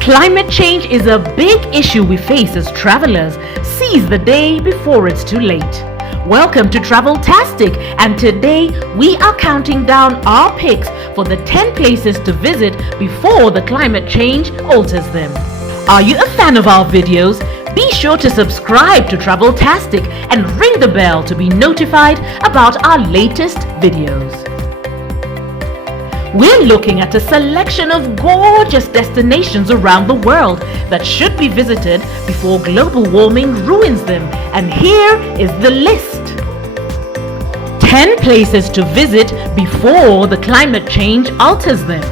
Climate change is a big issue we face as travelers. Seize the day before it's too late. Welcome to Traveltastic, and today we are counting down our picks for the 10 places to visit before the climate change alters them. Are you a fan of our videos? Be sure to subscribe to Traveltastic and ring the bell to be notified about our latest videos. We're looking at a selection of gorgeous destinations around the world that should be visited before global warming ruins them, and here is the list. 10 places to visit before the climate change alters them.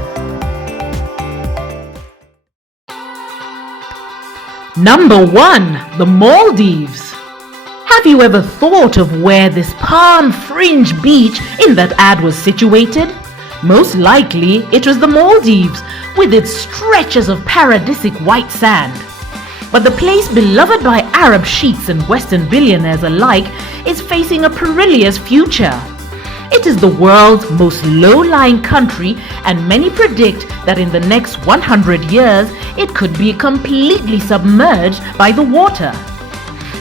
Number 1. The Maldives. Have you ever thought of where this palm-fringed beach in that ad was situated? Most likely, it was the Maldives, with its stretches of paradisic white sand. But the place beloved by Arab sheiks and Western billionaires alike is facing a perilous future. It is the world's most low-lying country, and many predict that in the next 100 years, it could be completely submerged by the water.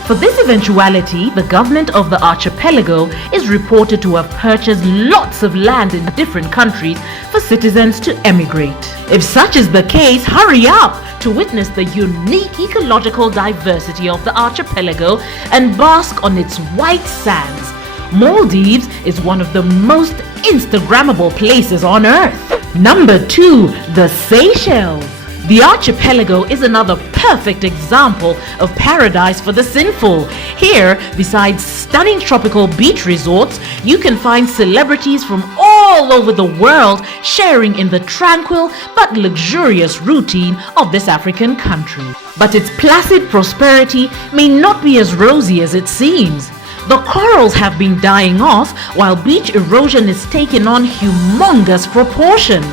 For this eventuality, the government of the archipelago is reported to have purchased lots of land in different countries for citizens to emigrate. If such is the case, hurry up to witness the unique ecological diversity of the archipelago and bask on its white sands. Maldives is one of the most Instagrammable places on earth. Number 2. The Seychelles. The archipelago is another perfect example of paradise for the sinful. Here, besides stunning tropical beach resorts, you can find celebrities from all over the world sharing in the tranquil but luxurious routine of this African country. But its placid prosperity may not be as rosy as it seems. The corals have been dying off while beach erosion is taking on humongous proportions.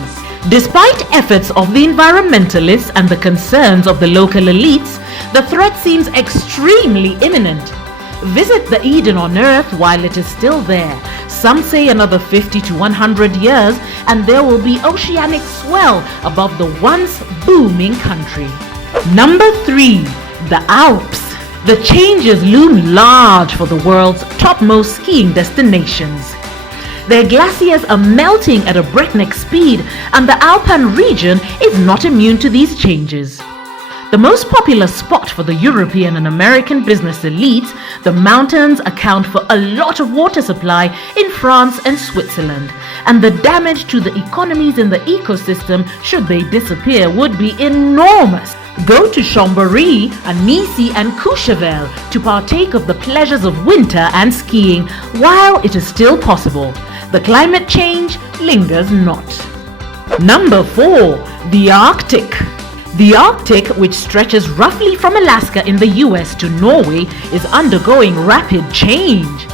Despite efforts of the environmentalists and the concerns of the local elites, the threat seems extremely imminent. Visit the Eden on Earth while it is still there. Some say another 50 to 100 years and there will be oceanic swell above the once booming country. Number 3. The Alps. The changes loom large for the world's topmost skiing destinations. Their glaciers are melting at a breakneck speed, and the Alpine region is not immune to these changes. The most popular spot for the European and American business elites, the mountains account for a lot of water supply in France and Switzerland, and the damage to the economies in the ecosystem should they disappear would be enormous. Go to Chambéry, Annecy and Courchevel to partake of the pleasures of winter and skiing while it is still possible. The climate change lingers not. Number 4. The Arctic. The Arctic, which stretches roughly from Alaska in the US to Norway, is undergoing rapid change.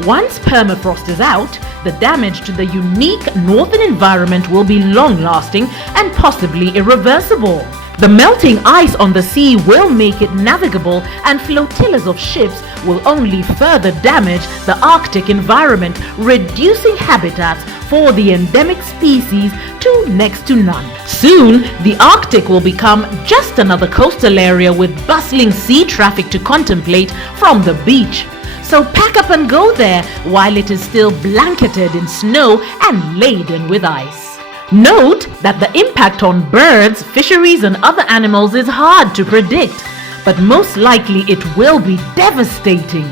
Once permafrost is out, the damage to the unique northern environment will be long-lasting and possibly irreversible. The melting ice on the sea will make it navigable, and flotillas of ships will only further damage the Arctic environment, reducing habitats for the endemic species to next to none. Soon, the Arctic will become just another coastal area with bustling sea traffic to contemplate from the beach. So pack up and go there while it is still blanketed in snow and laden with ice. Note that the impact on birds, fisheries and other animals is hard to predict, but most likely it will be devastating.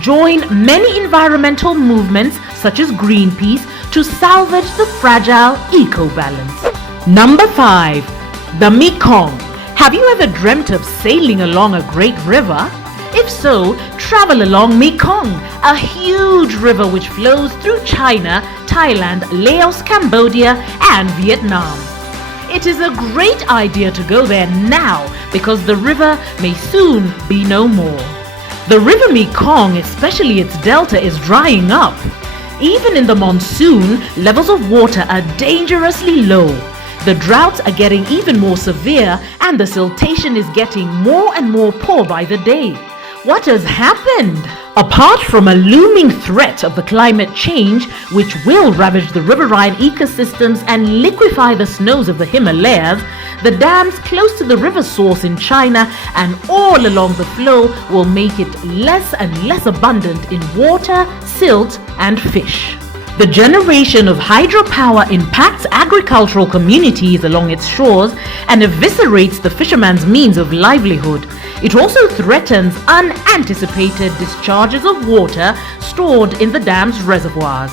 Join many environmental movements such as Greenpeace to salvage the fragile eco-balance. Number 5. The Mekong. Have you ever dreamt of sailing along a great river? If so, travel along Mekong, a huge river which flows through China, Thailand, Laos, Cambodia and Vietnam. It is a great idea to go there now because the river may soon be no more. The river Mekong, especially its delta, is drying up. Even in the monsoon, levels of water are dangerously low. The droughts are getting even more severe and the siltation is getting more and more poor by the day. What has happened? Apart from a looming threat of the climate change, which will ravage the riverine ecosystems and liquefy the snows of the Himalayas, The dams close to the river source in China and all along the flow will make it less and less abundant in water, silt, and fish. The generation of hydropower impacts agricultural communities along its shores and eviscerates the fisherman's means of livelihood. It also threatens unanticipated discharges of water stored in the dam's reservoirs.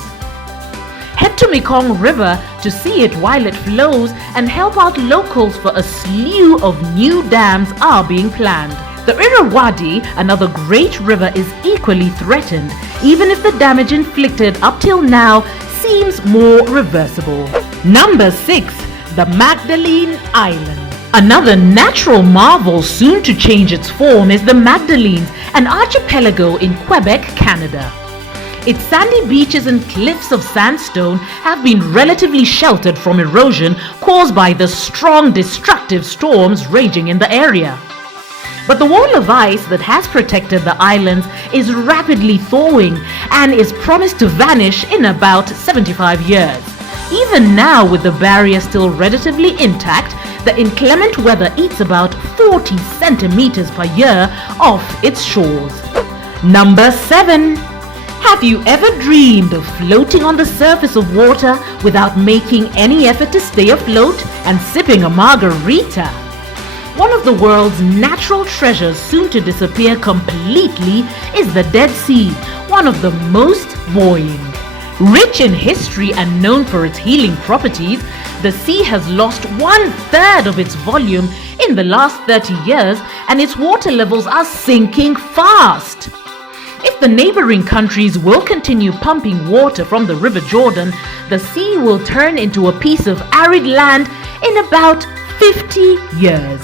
Head to Mekong River to see it while it flows and help out locals, for a slew of new dams are being planned. The Irrawaddy, another great river, is equally threatened, even if the damage inflicted up till now seems more reversible. Number 6. The Magdalene Island. Another natural marvel soon to change its form is the Magdalenes, an archipelago in Quebec, Canada. Its sandy beaches and cliffs of sandstone have been relatively sheltered from erosion caused by the strong destructive storms raging in the area. But the wall of ice that has protected the islands is rapidly thawing and is promised to vanish in about 75 years. Even now, with the barrier still relatively intact, the inclement weather eats about 40 centimeters per year off its shores. Number 7. Have you ever dreamed of floating on the surface of water without making any effort to stay afloat and sipping a margarita? One of the world's natural treasures soon to disappear completely is the Dead Sea, one of the most buoyant. Rich in history and known for its healing properties, the sea has lost 1/3 of its volume in the last 30 years and its water levels are sinking fast. If the neighboring countries will continue pumping water from the River Jordan, the sea will turn into a piece of arid land in about 50 years.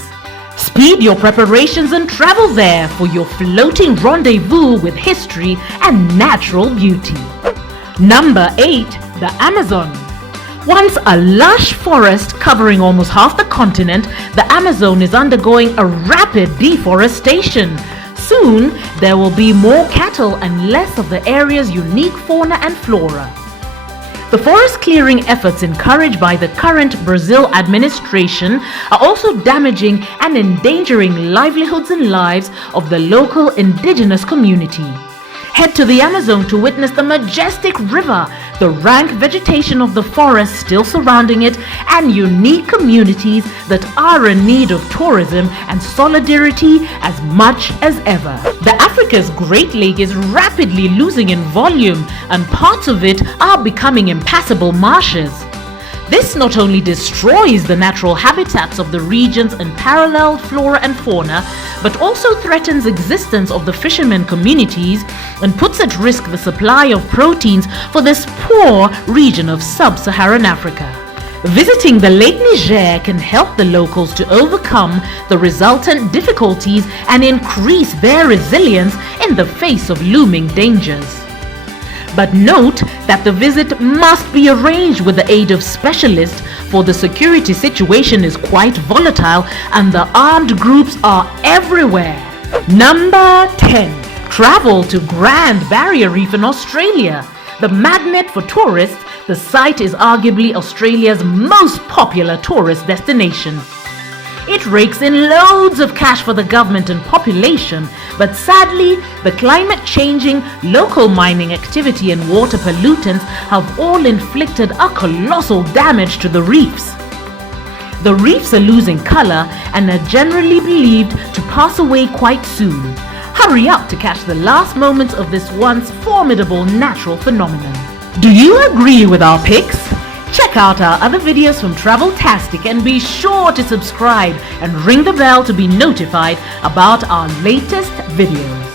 Speed your preparations and travel there for your floating rendezvous with history and natural beauty. Number 8. The Amazon. Once a lush forest covering almost half the continent, the Amazon is undergoing a rapid deforestation. Soon, there will be more cattle and less of the area's unique fauna and flora. The forest clearing efforts encouraged by the current Brazil administration are also damaging and endangering livelihoods and lives of the local indigenous community. Head to the Amazon to witness the majestic river, the rank vegetation of the forest still surrounding it, and unique communities that are in need of tourism and solidarity as much as ever. The Africa's Great Lake is rapidly losing in volume, and parts of it are becoming impassable marshes. This not only destroys the natural habitats of the region's unparalleled flora and fauna, but also threatens existence of the fishermen communities and puts at risk the supply of proteins for this poor region of sub-Saharan Africa. Visiting the Lake Niger can help the locals to overcome the resultant difficulties and increase their resilience in the face of looming dangers. But note that the visit must be arranged with the aid of specialists, for the security situation is quite volatile and the armed groups are everywhere. Number 10. Travel to Grand Barrier Reef in Australia. The magnet for tourists, the site is arguably Australia's most popular tourist destination. It rakes in loads of cash for the government and population, but sadly, the climate-changing, local mining activity and water pollutants have all inflicted a colossal damage to the reefs. The reefs are losing color and are generally believed to pass away quite soon. Hurry up to catch the last moments of this once formidable natural phenomenon. Do you agree with our picks? Check out our other videos from Traveltastic and be sure to subscribe and ring the bell to be notified about our latest videos.